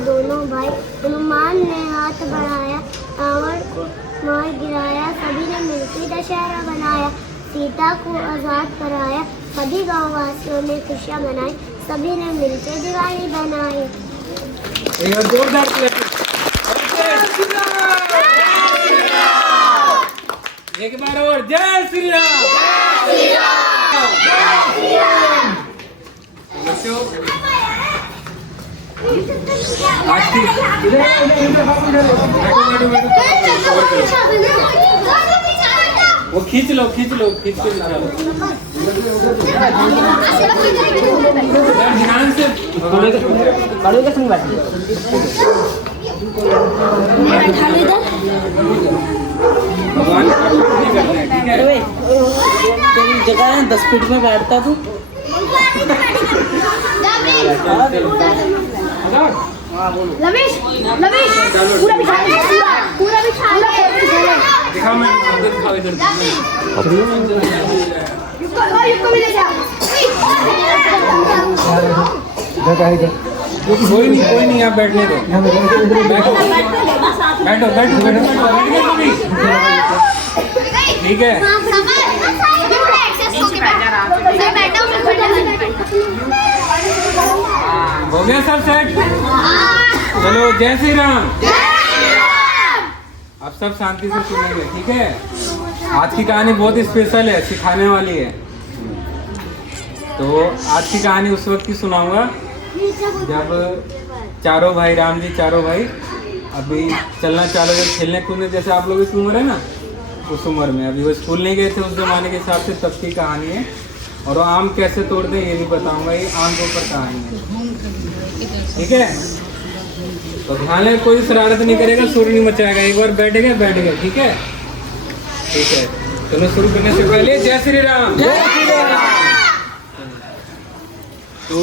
दोनों भाई। हनुमान ने हाथ बढ़ाया, रावण को मार गिराया, सभी ने मिलकर दशहरा बनाया। सीता को आजाद कराया, सभी गाँव वासियों ने खुशियाँ मनाई, सभी ने मिलकर दिवाली बनाई। एक बार और जय श्री राम। बच्चों आज की वो खींच लो खींच के दिखा लो ध्यान से। कड़वे के संग बैठे भगवान का नहीं करते हैं, ठीक है? तेरी जगह है 10 फीट में बैठता तू। दिखा मैं दिखाओ इधर। कोई नहीं आप बैठने दो। बैठो ठीक है। हो गया सब सेट? चलो जय श्री राम। अब सब शांति से सुनेंगे, ठीक है? आज की कहानी बहुत स्पेशल है, सिखाने वाली है। तो आज की कहानी उस वक्त की सुनाऊंगा जब चारों भाई, राम जी चारों भाई अभी चलना चालू कर, खेलने कूदने जैसे आप लोगों की उम्र है ना, उस उम्र में। अभी वो स्कूल नहीं गए थे उस जमाने के हिसाब से, तब की कहानी है। और वो आम कैसे तोड़ते हैं ये भी बताऊंगा। ये आम के ऊपर कहानी है, ठीक है? तो ध्यान है, कोई शरारत नहीं करेगा, शोर नहीं मचाएगा। एक बार बैठ गया, ठीक है? ठीक है, चलो शुरू करने से पहले जय श्री राम। जय श्री राम। तो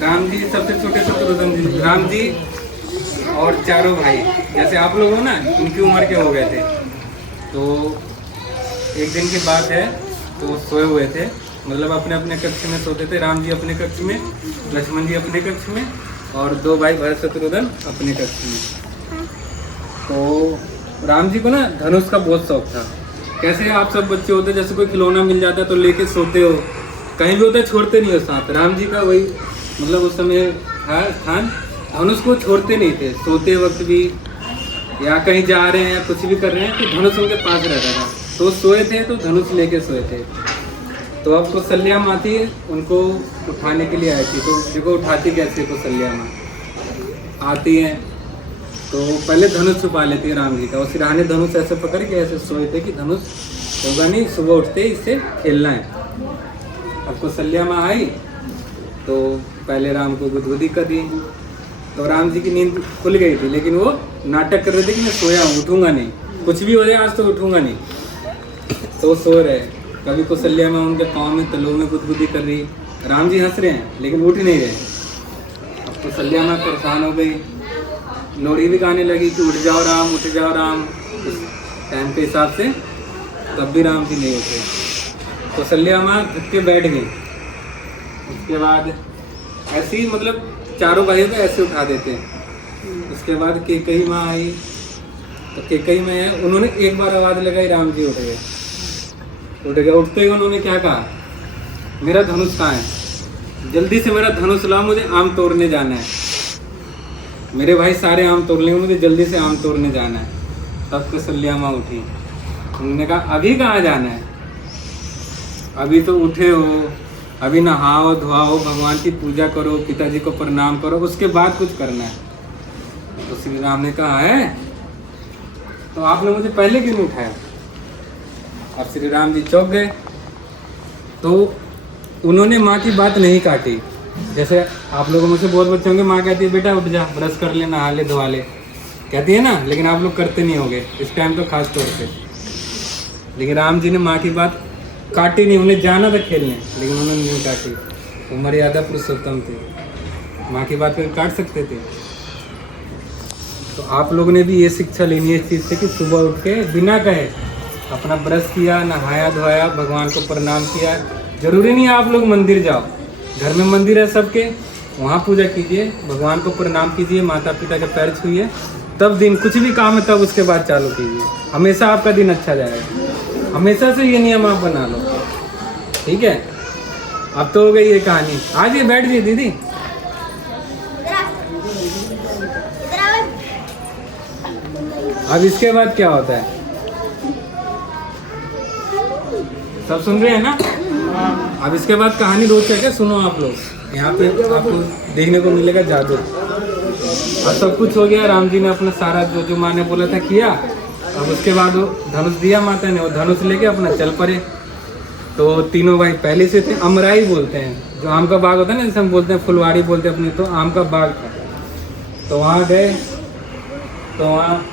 राम जी सबसे छोटे शत्रुघ्न जी, राम जी और चारों भाई जैसे आप लोग हो ना, इनकी उम्र के हो गए थे। तो एक दिन की बात है, तो सोए हुए थे, मतलब अपने अपने कक्ष में सोते थे। राम जी अपने कक्ष में, लक्ष्मण जी अपने कक्ष में, और दो भाई भरत शत्रुघ्न अपने कक्ष में। तो राम जी को ना धनुष का बहुत शौक था। कैसे आप सब बच्चे होते, जैसे कोई खिलौना मिल जाता है तो लेके सोते हो, कहीं भी होता है छोड़ते नहीं हो साथ। राम जी का वही मतलब उस समय था स्थान, धनुष को छोड़ते नहीं थे। सोते वक्त भी या कहीं जा रहे हैं, कुछ भी कर रहे हैं, तो धनुष उनके पास रहता था। तो सोए थे तो धनुष लेके सोए थे। तो अब कौशल्या माँ थी, उनको उठाने के लिए आई थी। तो देखो उठाती कैसे कौशल्या माँ आती हैं, तो पहले धनुष छुपा लेती है राम जी का, और सिरहाने धनुष ऐसे पकड़ के ऐसे सोए थे कि धनुष होगा नहीं, सुबह उठते ही इससे खेलना है। अब कौशल्या माँ आई तो पहले राम को गुदगुदी कर दी। तो राम जी की नींद खुल गई थी, लेकिन वो नाटक कर रहे थे कि मैं सोया हूँ, उठूंगा नहीं, कुछ भी हो जाए आज तो उठूंगा नहीं। तो सो रहे। कभी कौशल्या माँ उनके पाँव में, तलों में गुदगुदी कर रही। राम जी हंस रहे हैं लेकिन उठ नहीं रहे। अब कौशल्या माँ परेशान हो गई, लोरी भी गाने लगी कि उठ जाओ राम, उठ जाओ राम, उस टाइम के हिसाब से। तब भी राम जी नहीं उठे। कौशल्या माँ थक के बैठ गई। उसके बाद ऐसे ही मतलब चारों भाइयों को ऐसे उठा देते हैं। उसके बाद कैकेयी माँ आई, तो कैकेयी में है, उन्होंने एक बार आवाज़ लगाई, राम जी उठ गए। उठते ही उन्होंने क्या कहा, मेरा धनुष कहाँ है, जल्दी से मेरा धनुष लाओ, मुझे आम तोड़ने जाना है। मेरे भाई सारे आम तोड़ लेंगे, मुझे जल्दी से आम तोड़ने जाना है। तब कौशल्या माँ उठी। उन्होंने कहा अभी कहाँ जाना है, अभी तो उठे हो, अभी नहाओ धोआओ, भगवान की पूजा करो, पिताजी को प्रणाम करो, उसके बाद कुछ करना है। तो श्री राम ने कहा है तो आपने मुझे पहले क्यों नहीं उठाया। अब श्री राम जी चौंक गए। तो उन्होंने माँ की बात नहीं काटी। जैसे आप लोगों में से बहुत बच्चे होंगे, माँ कहती है बेटा उठ जा, ब्रश कर ले, नहा ले, धोआ ले, कहती है ना, लेकिन आप लोग करते नहीं होंगे इस टाइम तो खास तौर पे। लेकिन राम जी ने माँ की बात काटी नहीं, उन्हें जाना था खेलने, लेकिन उन्होंने नहीं काटी। वो मर्यादा पुरुषोत्तम थे, माँ की बात पर काट सकते थे। तो आप लोगों ने भी ये शिक्षा लेनी है इस चीज़ से कि सुबह उठ के बिना कहे अपना ब्रश किया, नहाया धोया, भगवान को प्रणाम किया। जरूरी नहीं आप लोग मंदिर जाओ, घर में मंदिर है सबके, वहाँ पूजा कीजिए, भगवान को प्रणाम कीजिए, माता पिता के पैर छूइए, तब दिन कुछ भी काम है तब उसके बाद चालू कीजिए, हमेशा आपका दिन अच्छा जाएगा। हमेशा से ये नियम आप बना लो, ठीक है। अब तो हो गई ये कहानी। आज ये बैठ गई दीदी। अब इसके बाद क्या होता है, सब सुन रहे हैं ना? अब इसके बाद कहानी रोचक है, सुनो आप लोग। यहाँ पे आपको देखने को मिलेगा जादू। और सब कुछ हो गया, राम जी ने अपना सारा जो माँ ने बोला था किया। अब उसके बाद वो धनुष दिया माता ने, वो धनुष लेके अपना चल पड़े। तो तीनों भाई पहले से थे, अमराई बोलते हैं, जो आम का बाग होता है ना, जैसे हम बोलते हैं फुलवाड़ी बोलते हैं अपने, तो आम का बाग था। तो वहाँ गए, तो वहाँ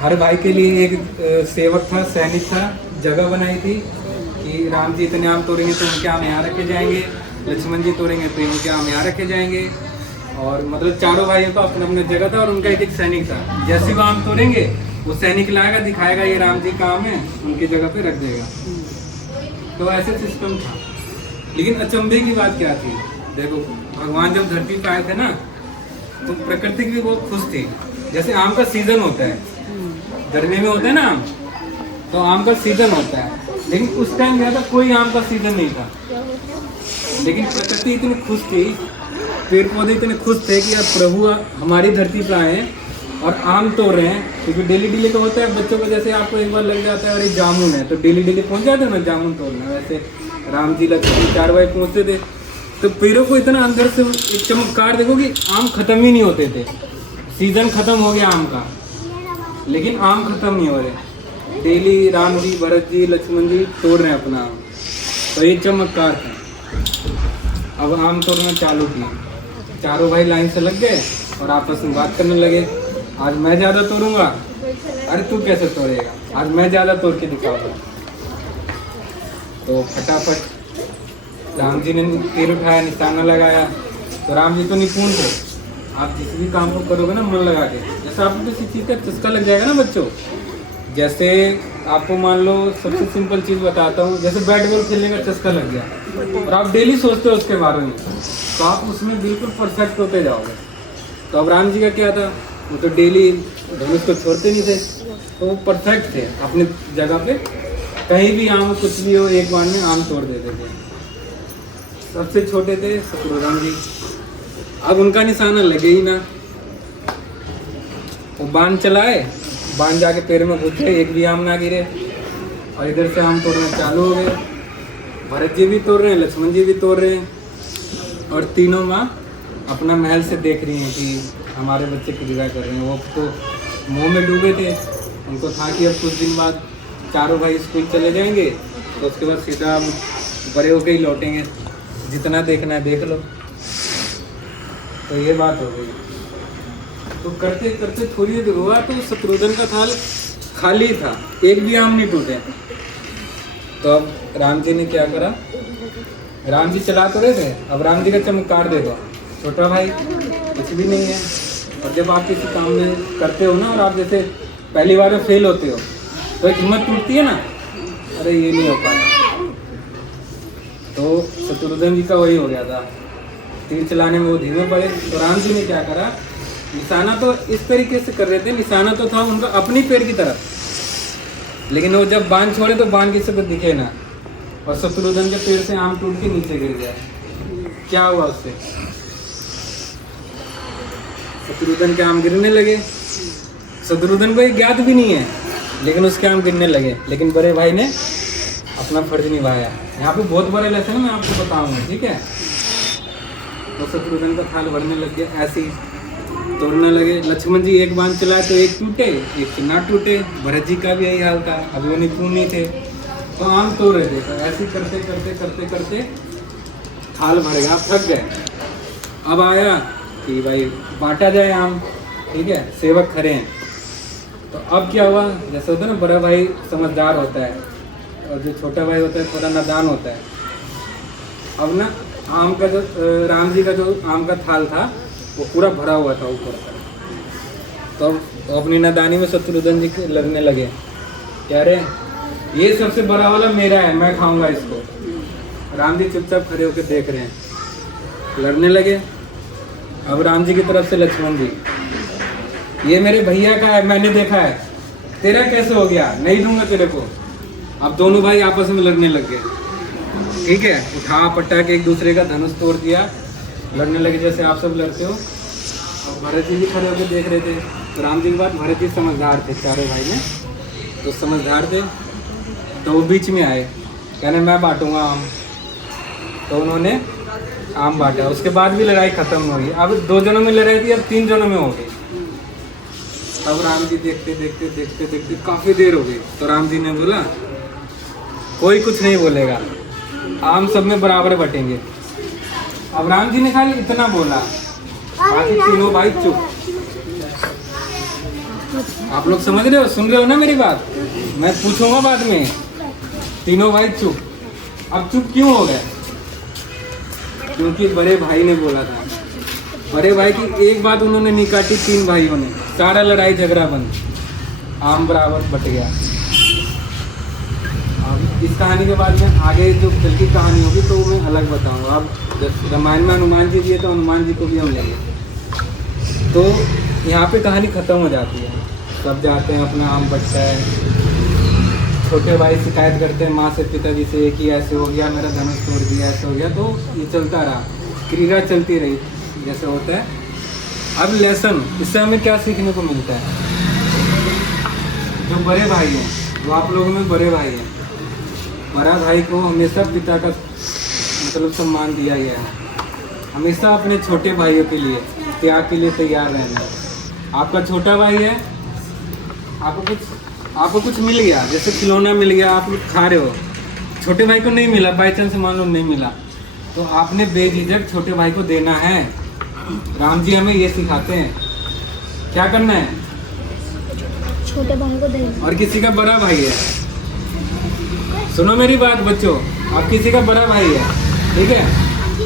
हर भाई के लिए एक सेवक था, सैनिक था, जगह बनाई थी कि राम जी इतने आम तोड़ेंगे तो उनके आम यहाँ रखे जाएंगे, लक्ष्मण जी तोड़ेंगे तो उनके आम यहाँ रखे जाएंगे। और मतलब चारों भाइयों का अपना अपना जगह था और उनका एक सैनिक था। जैसे वो आम तोड़ेंगे वो सैनिक लाएगा, दिखाएगा ये राम जी का आम है, उनकी जगह पे रख देगा। तो ऐसे सिस्टम था। लेकिन अचंभे की बात क्या थी, देखो भगवान जब धरती पे आए थे ना, तो प्रकृति भी बहुत खुश थी। जैसे आम का सीजन होता है, गर्मी में होता है ना आम, तो आम का सीजन होता है, लेकिन उस टाइम क्या था, कोई आम का सीजन नहीं था। लेकिन प्रकृति इतनी खुश थी, पेड़ पौधे इतने खुश थे कि अब प्रभु हमारी धरती पर आए हैं और आम तोड़ रहे हैं। क्योंकि डेली डेली तो होता है बच्चों को, जैसे आपको एक बार लग जाता है अरे जामुन है, तो डेली डेली पहुंच जाते हैं ना जामुन तोड़ना। वैसे राम जी लक्ष्मण चार भाई पहुँचते थे, तो पेड़ों को इतना अंदर से एक चमत्कार देखो कि आम खत्म ही नहीं होते थे। सीजन खत्म हो गया आम का, लेकिन आम खत्म नहीं हो रहे। डेली राम जी, भरत जी, लक्ष्मण जी तोड़ रहे हैं अपना आम। तो ये चमत्कार था। अब आम तोड़ना चालू किया, चारों भाई लाइन से लग गए और आपस में बात करने लगे। आज मैं ज़्यादा तोड़ूंगा, अरे तू कैसे तोड़ेगा, आज मैं ज़्यादा तोड़ के दिखाऊंगा। तो फटाफट राम जी ने तीर उठाया, निशाना लगाया। तो राम जी तो निपुण थे, आप जिस भी काम को करोगे ना मन लगा के, जैसे आपको किसी चीज़ का चस्का लग जाएगा ना बच्चों, जैसे आपको मान लो सबसे सिंपल चीज़ बताता हूँ, जैसे बैट बॉल खेलने का चस्का लग गया और आप डेली सोचते हो उसके बारे में, तो आप उसमें बिल्कुल परफेक्ट होते जाओगे। तो अब राम जी का क्या था, वो तो डेली धनुष को छोड़ते नहीं थे, तो वो परफेक्ट थे अपनी जगह पे। कहीं भी आम कुछ भी हो, एक बार में आम तोड़ देते थे। सबसे छोटे थे शत्रुघ्न जी। अब उनका निशाना लगे ही ना, वो बाण चलाए, बाण जाके पैर में घुस गए, एक भी आम ना गिरे। और इधर से आम तोड़ना चालू हो गए। भरत जी भी तोड़ रहे हैं, लक्ष्मण जी भी तोड़ रहे हैं, और तीनों माँ अपना महल से देख रही हैं कि हमारे बच्चे की विदा कर रहे हैं। वो तो मोह में डूबे थे, उनको था कि अब कुछ दिन बाद चारों भाई स्कूल चले जाएंगे, तो उसके बाद सीधा बड़े होके ही लौटेंगे, जितना देखना है देख लो। तो ये बात हो गई। तो करते करते थोड़ी देर हुआ तो शत्रुघ्न का थाल खाली था, एक भी आम नहीं टूटे। तो अब राम जी ने क्या करा, राम जी चला तो रहे थे, अब राम जी का चमत्कार देखो, छोटा भाई कुछ भी नहीं है। और जब आप किसी काम में करते हो ना, और आप जैसे पहली बार में फेल होते हो, तो एक हिम्मत टूटती है ना, अरे ये नहीं हो पाया। तो शत्रुघ्न जी का वही हो गया था, तीर चलाने में वो धीमे पड़े। तो राम जी ने क्या करा, निशाना तो इस तरीके से कर रहे थे, निशाना तो था उनका अपनी पेड़ की तरफ, लेकिन वो जब बाण छोड़े तो बाण किसी को दिखे ना, और शत्रुघ्न के पेड़ से आम टूट के नीचे गिर गया। क्या हुआ उससे, शत्रुघ्न के आम गिरने लगे। शत्रुघ्न को ये ज्ञात भी नहीं है, लेकिन उसके आम गिरने लगे। लेकिन बड़े भाई ने अपना फर्ज निभाया। यहाँ पे बहुत बड़े लेसन मैं आपको बताऊंगा, ठीक है। तो शत्रुघ्न का थाल भरने लग गया, ऐसे ही तोड़ने लगे। लक्ष्मण जी एक बाण चलाए तो एक टूटे, एक ना टूटे। भरत जी का भी यही हाल था, अभी वो निपुण नहीं थे, तो आम तोड़ रहे थे। तो ऐसे करते करते करते करते थाल भर गया, थक गए। अब आया कि भाई बांटा जाए आम, ठीक है, सेवक खड़े हैं। तो अब क्या हुआ, जैसे होता है ना, बड़ा भाई समझदार होता है और जो छोटा भाई होता है थोड़ा नादान होता है। अब ना आम का जो राम जी का जो आम का थाल था वो पूरा भरा हुआ था ऊपर तक। तो अपनी नादानी में शत्रुघ्न जी लगने लगे, कह रहे ये सबसे बड़ा वाला मेरा है, मैं खाऊंगा इसको। राम जी चुपचाप खड़े होकर देख रहे हैं, लड़ने लगे। अब राम जी की तरफ से लक्ष्मण जी, ये मेरे भैया का है, मैंने देखा है, तेरा कैसे हो गया, नहीं दूंगा तेरे को। अब दोनों भाई आपस में लड़ने लग गए, ठीक है, उठा पट्टा के एक दूसरे का धनुष तोड़ दिया, लड़ने लगे जैसे आप सब लड़ते हो। और भरत जी भी खड़े होकर देख रहे थे। तो राम जी के बाद भरत जी समझदार थे, चारों भाई में तो समझदार थे, तो वो बीच में आए, कहने मैं बांटूंगा आम। तो उन्होंने आम बांटा, उसके बाद भी लड़ाई खत्म हो गई। अब 2 जनों में लड़ाई थी, अब 3 जनों में हो गई। अब राम जी देखते देखते देखते देखते काफी देर हो गई, तो राम जी ने बोला कोई कुछ नहीं बोलेगा, आम सब में बराबर बटेंगे। अब राम जी ने खाली इतना बोला, बाकी तीनों भाई चुप। आप लोग समझ रहे हो, सुन रहे हो ना मेरी बात, मैं पूछूंगा बाद में। तीनों भाई चुप। अब चुप क्यों हो गए? क्योंकि बड़े भाई ने बोला था। बड़े भाई की एक बात उन्होंने नहीं काटी, 3 भाइयों ने, सारा लड़ाई झगड़ा बंद, आम बराबर बट गया। अब इस कहानी के बाद में आगे जो चल की कहानी होगी तो मैं अलग बताऊंगा। अब रामायण में हनुमान जी दिए तो हनुमान जी को भी हम लेंगे। तो यहाँ पे कहानी खत्म हो जाती है, सब जाते हैं, अपना आम बटता है। छोटे भाई शिकायत करते हैं माँ से, पिताजी से, कि ऐसे हो गया, मेरा धनुष तोड़ दिया, ऐसे हो गया। तो ये चलता रहा, क्रीड़ा चलती रही जैसे होता है। अब लेसन, इससे हमें क्या सीखने को मिलता है? जो बड़े भाई हैं, वो आप लोगों में बड़े भाई हैं, बड़ा भाई को हमेशा पिता का मतलब सम्मान दिया गया है। हमेशा अपने छोटे भाइयों के लिए त्याग के लिए तैयार रहना। आपका छोटा भाई है, आपको कुछ मिल गया, जैसे खिलौना मिल गया, आप खा रहे हो, छोटे भाई को नहीं मिला, बाई चांस मान लो नहीं मिला, तो आपने बेझिझक छोटे भाई को देना है। राम जी हमें ये सिखाते हैं, क्या करना है, छोटे भाई को देना। और किसी का बड़ा भाई है, सुनो मेरी बात बच्चों, आप किसी का बड़ा भाई है, ठीक है,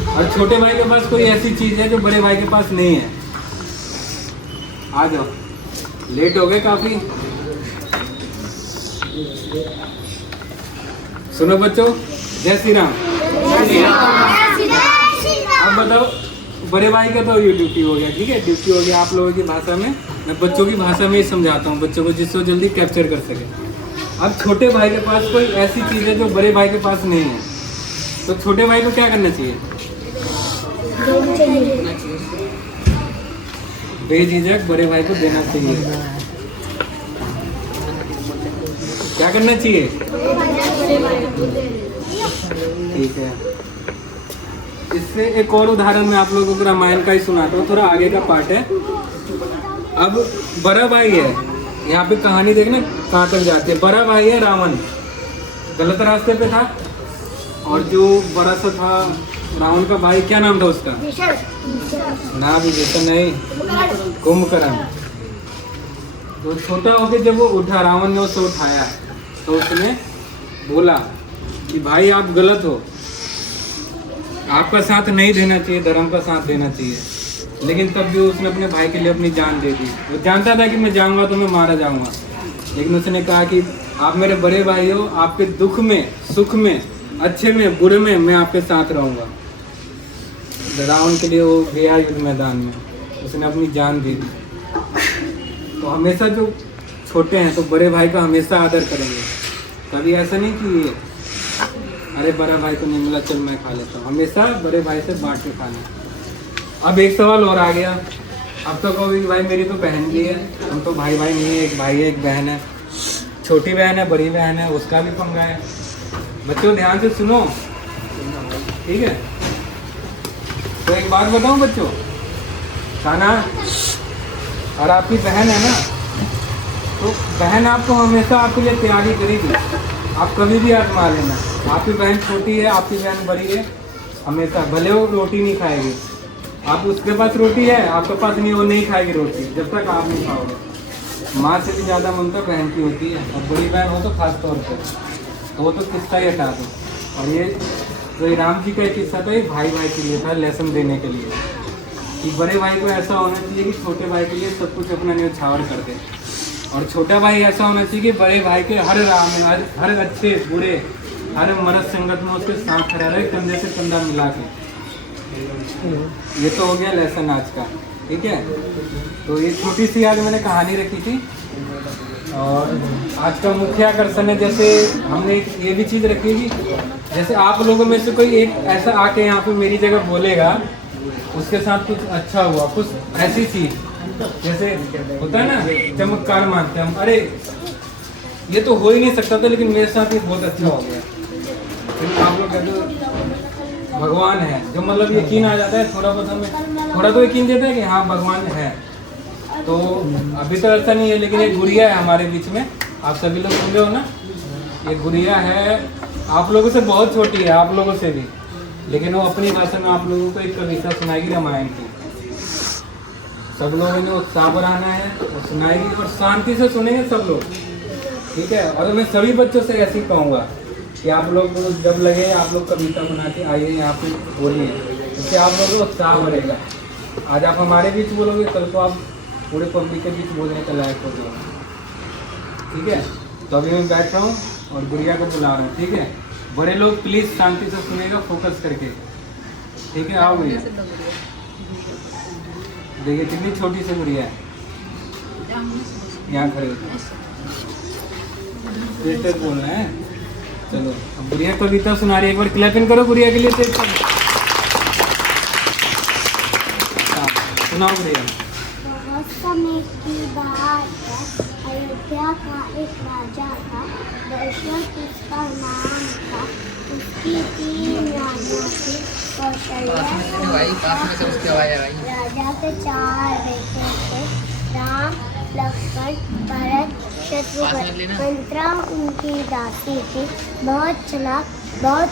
और छोटे भाई के पास कोई ऐसी चीज है जो बड़े भाई के पास नहीं है। आ जाओ, लेट हो गए काफी। सुनो बच्चों, जय श्री राम। अब बताओ, बड़े भाई का तो ये ड्यूटी हो गया, ठीक है, ड्यूटी हो गया आप लोगों की भाषा में, मैं बच्चों की भाषा में ही समझाता हूँ बच्चों को, जिससे वो जल्दी कैप्चर कर सके। अब छोटे भाई के पास कोई ऐसी चीज़ है जो बड़े भाई के पास नहीं है, तो छोटे भाई को क्या करना चाहिए? बेझिझक बड़े भाई को देना चाहिए। क्या करना चाहिए? ठीक है। इससे एक और उदाहरण मैं आप लोगों को रामायण का ही सुनाता हूँ, थोड़ा आगे का पार्ट है। अब बड़ा भाई है, यहाँ पे कहानी देखना कहाँ तक जाती है। बड़ा भाई है रावण, गलत रास्ते पे था, और जो बड़ा सा था रावण का भाई, क्या नाम था उसका? ना विभीषण नहीं, कुंभकर्ण। तो छोटा होके जब वो उठा, रावण ने उसे उठाया, तो उसने बोला कि भाई आप गलत हो, आपका साथ नहीं देना चाहिए, धर्म का साथ देना चाहिए। लेकिन तब भी उसने अपने भाई के लिए अपनी जान दे दी। वो जानता था कि मैं जाऊंगा तो मैं मारा जाऊंगा, लेकिन उसने कहा कि आप मेरे बड़े भाई हो, आपके दुख में, सुख में, अच्छे में, बुरे में मैं आपके साथ रहूंगा। रावण के लिए वो गया युद्ध मैदान में, उसने अपनी जान दे दी। तो हमेशा जो छोटे हैं तो बड़े भाई का हमेशा आदर करेंगे। कभी ऐसा नहीं कि अरे बड़ा भाई को नहीं मिला, चल मैं खा लेता हूँ। हमेशा बड़े भाई से बांट के खाना। अब एक सवाल और आ गया, अब तो कहोगे भाई मेरी तो बहन भी है, हम तो भाई भाई नहीं है, एक भाई है एक बहन है, छोटी बहन है बड़ी बहन है, उसका भी पंगा है। बच्चों ध्यान से सुनो, ठीक है। तो एक बात बताऊं बच्चों, खाना और आपकी बहन है ना, तो बहन आपको हमेशा आपके लिए तैयारी करेगी। आप कभी भी आजमा लेना, आपकी बहन छोटी है, आपकी बहन बड़ी है, हमेशा भले वो रोटी नहीं खाएगी, आप उसके पास रोटी है, आपके पास नहीं, वो नहीं खाएगी रोटी जब तक आप नहीं खाओगे। माँ से भी ज़्यादा ममता बहन की होती है, और बड़ी बहन हो तो खास तौर पर, तो वो तो किस्सा ही हटा दो। और ये तो राम जी का एक किस्सा था, ये भाई भाई के लिए था, लेसन देने के लिए, कि बड़े भाई को ऐसा होना चाहिए कि छोटे भाई के लिए सब कुछ अपना न्यौछावर कर दे, और छोटा भाई ऐसा होना चाहिए कि बड़े भाई के हर राह में, हर अच्छे बुरे, हर मरद संगत में उसके साथ खड़ा रहे, कंधे से कंधा मिला के। ये तो हो गया लेसन आज का, ठीक है। तो ये छोटी सी आज मैंने कहानी रखी थी। और आज का मुख्य आकर्षण है, जैसे हमने ये भी चीज़ रखी थी, जैसे आप लोगों में से कोई एक ऐसा आके यहाँ पे मेरी जगह बोलेगा, उसके साथ कुछ अच्छा हुआ, कुछ ऐसी चीज़ जैसे होता है ना चमत्कार मानते हैं हम, अरे ये तो हो ही नहीं सकता था लेकिन मेरे साथ ये बहुत अच्छा हो गया। लेकिन आप लोग कहते हो भगवान है, जो मतलब यकीन आ जाता है, थोड़ा बहुत हमें थोड़ा तो यकीन देता है कि हाँ भगवान है। तो अभी तो ऐसा नहीं है, लेकिन एक गुड़िया है हमारे बीच में, आप सभी लोग सुन रहे हो ना। ये गुड़िया है, आप लोगों से बहुत छोटी है, आप लोगों से भी, लेकिन वो अपनी भाषा में आप लोगों को एक कविता सुनाएगी रामायण की। सब लोगों ने उत्साह बढ़ाना है, वो सुनाएगी और शांति से सुनेंगे सब लोग, ठीक है। और मैं सभी बच्चों से ऐसे ही कहूँगा कि आप लोग जब लगे आप लोग कविता बना के आइए यहाँ पे बोलिए, इससे आप लोगों को उत्साह बढ़ेगा। आज आप हमारे बीच बोलोगे, कल को आप पूरे पब्लिक के बीच बोलने के लायक हो जाओ, ठीक है। तो अभी मैं बैठ रहा हूँ और गुड़िया को बुला रहा हूँ, ठीक है। बड़े लोग प्लीज़ शांति से सुनेगा, फोकस करके, ठीक है। आओ गुड़िया, देखिए कितनी छोटी सी गुड़िया है, यहाँ खड़े होते तेज बोलना है। चलो अब गुड़िया कविता सुना रही है, एक बार क्लैपिंग करो गुड़िया के लिए। तेज सुनाओ गुड़िया। बहुत समय की बात है, अयोध्या का एक राजा था, दशरथ उसका नाम था। उसकी 3 रानियां थी, कौशल्या, राजा के 4 बेटे थे, राम, लक्ष्मण, भरत, शत्रुघ्न। मंत्रा उनकी दासी थी, बहुत चालाक, बहुत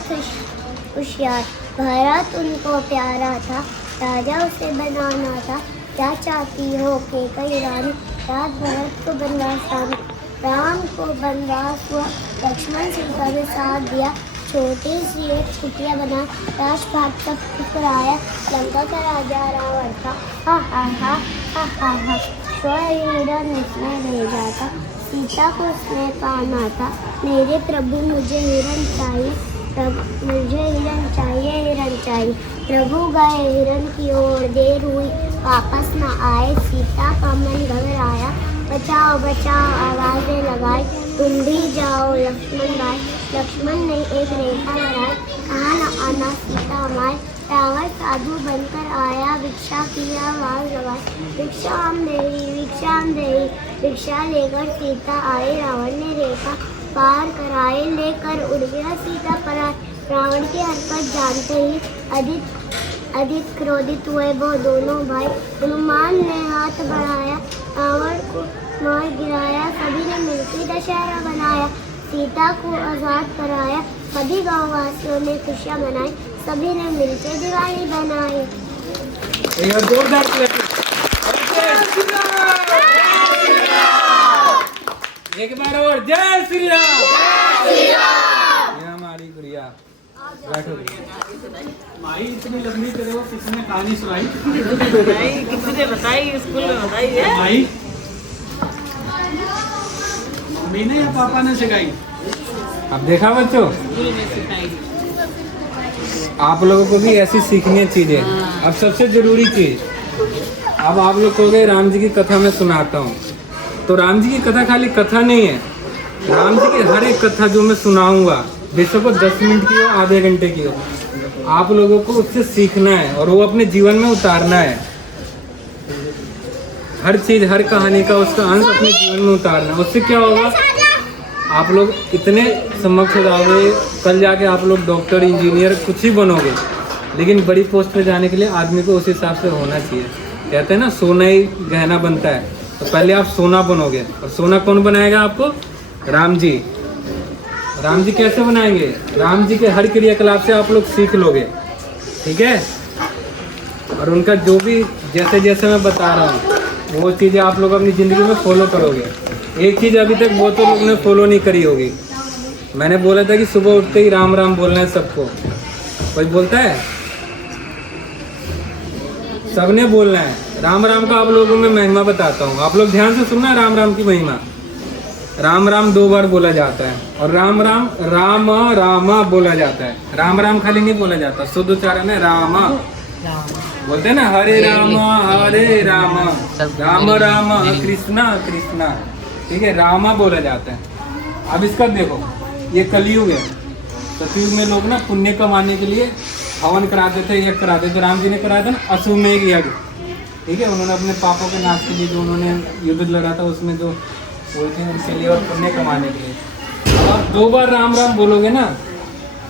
होशियार। भरत उनको प्यारा था, राजा उसे बनाना था। क्या चाहती हो कि कई रानी, रात भरत को बनवास रानी। राम को बनवास हुआ, लक्ष्मण सीता ने साथ दिया। छोटी सी एक कुटिया बना, राजपाट सब ठुकराया। लंका का राजा रावण था, हा हा हा हा हा हा। हिरण उसने भेजा था, सीता को उसने पाना था। मेरे प्रभु मुझे हिरण चाहिए, मुझे हिरण चाहिए, हिरण चाहिए। प्रभु गए हिरण की ओर, देर हुई वापस न आए। सीता का मन घबराया, बचाओ बचाओ आवाज़ें लगाई। तुम भी जाओ लक्ष्मण भाई, लक्ष्मण ने एक रेखा बनाई। कहा न आना सीता माए, रावण साधु बनकर आया। भिक्षा की आवाज़ लगाई, भिक्षाम देही भिक्षाम देही। भिक्षा लेकर सीता आई, रावण ने रेखा पार कराए। लेकर उड़ गया सीता पर। रावण की हरकत जानते ही अधिक क्रोधित हुए वो दोनों भाई। हनुमान ने हाथ बढ़ाया, रावण को मार गिराया। सभी ने मिलकर दशहरा बनाया, सीता को आज़ाद कराया। सभी गाँव वासियों ने खुशियाँ मनाई, सभी ने मिलकर दिवाली बनाई। एक बार और जय श्री राम। ये हमारी गुड़िया, बैठो। माई इतनी लंबी करे हो, किसने कहानी सुनाई? किसी ने बताई, स्कूल में बताई है। माई मैंने या पापा ने सिखाई? अब देखा बच्चों, स्कूल में सिखाई। आप लोगों को भी ऐसी सीखनी है चीजें। अब सबसे जरूरी चीज, अब आप लोग को राम जी की कथा मैं सुनाता हूँ। तो राम जी की कथा खाली कथा नहीं है, राम जी की हर एक कथा जो मैं सुनाऊंगा, बेशक वो 10 मिनट की हो, आधे घंटे की हो, आप लोगों को उससे सीखना है और वो अपने जीवन में उतारना है। हर चीज, हर कहानी का उसका अंश अपने जीवन में उतारना है। उससे क्या होगा, आप लोग इतने समक्ष हो जाओगे, कल जाके आप लोग डॉक्टर, इंजीनियर कुछ ही बनोगे, लेकिन बड़ी पोस्ट पे जाने के लिए आदमी को उस हिसाब से होना चाहिए। कहते हैं ना, सोना ही गहना बनता है, तो पहले आप सोना बनोगे। और सोना कौन बनाएगा आपको? राम जी। राम जी कैसे बनाएंगे? राम जी के हर क्रियाकलाप से आप लोग सीख लोगे, ठीक है। और उनका जो भी जैसे जैसे मैं बता रहा हूँ वो चीज़ें आप लोग अपनी ज़िंदगी में फॉलो करोगे। एक चीज़ अभी तक बहुत लोग ने फॉलो नहीं करी होगी। मैंने बोला था कि सुबह उठते ही राम राम बोलना है सबको। कोई बोलता है? सबने बोलना है। राम राम का आप लोगों में महिमा बताता हूँ, आप लोग ध्यान से सुनना। राम राम की महिमा, राम राम 2 बार बोला जाता है और राम राम राम रामा बोला जाता है। राम राम खाली नहीं बोला जाता, शुद्ध उच्चारण है रामा बोलते हैं ना, हरे राम राम राम कृष्णा कृष्णा, ठीक है, रामा बोला जाता है। अब इसका देखो, ये कलयुग है। सतयुग में लोग ना पुण्य कमाने के लिए हवन कराते थे, यज्ञ कराते थे। राम जी ने कराया था ना अश्वमेध यज्ञ, ठीक है। उन्होंने अपने पापों के नाश के लिए जो उन्होंने युद्ध लड़ा था उसमें जो वो थे उनके लिए और पुण्य कमाने के लिए। अब आप 2 बार राम राम बोलोगे ना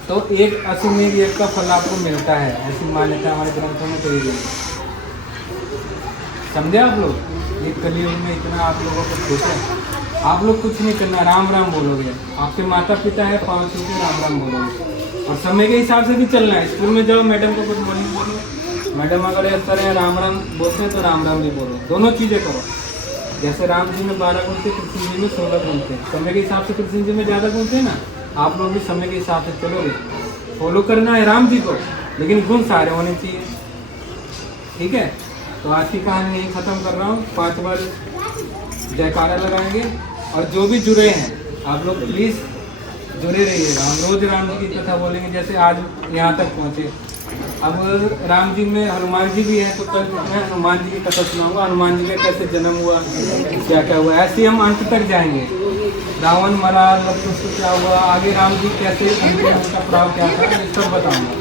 तो एक अश्वमेध यज्ञ का फल आपको मिलता है, ऐसी मान्यता हमारे ग्रंथों में कही गई। समझे आप लोग? ये कलयुग में इतना आप लोगों को खुश है। आप लोग कुछ नहीं करना, राम राम बोलोगे। आपके माता पिता है, 5 छू राम राम बोलोगे। और समय के हिसाब से भी चलना है। स्कूल में जाओ, मैडम को कुछ बोलिए, बोलो। मैडम अगर इस तरह राम राम बोलते हैं तो राम राम भी बोलो। दोनों चीज़ें करो। जैसे राम जी में 12 गुण थे, कृष्ण जी में 16 गुण थे। समय के हिसाब से कृष्ण जी में ज़्यादा गुण थे ना, आप लोग भी समय के हिसाब से चलोगे। फॉलो करना है राम जी को, लेकिन गुण सारे होने चाहिए, ठीक है। तो आज की कहानी यही ख़त्म कर रहा हूँ। 5 बार जयकारा लगाएंगे। और जो भी जुड़े हैं आप लोग प्लीज़ जुड़े रहिएगा। हम रोज़ राम जी की कथा बोलेंगे, जैसे आज यहाँ तक पहुँचे। अब राम जी में हनुमान जी भी है, तो कल मैं हनुमान जी की कथा सुनाऊंगा। हनुमान जी का कैसे जन्म हुआ, क्या क्या हुआ, ऐसे हम अंत तक जाएंगे। रावण मरा, लक्ष्मण से क्या हुआ, आगे राम जी कैसे अंतिम उनका प्रभाव क्या था, ये सब बताऊंगा।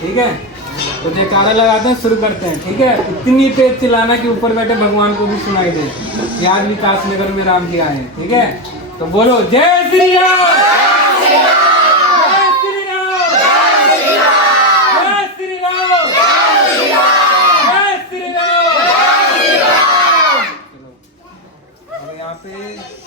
ठीक है, तो जयकारा लगाते हैं, शुरू करते हैं। ठीक है, इतनी तेज चिल्लाना कि ऊपर बैठे भगवान को भी सुनाई दे कि आज भी काश नगर में राम जी आए। ठीक है, तो बोलो जय श्री राम।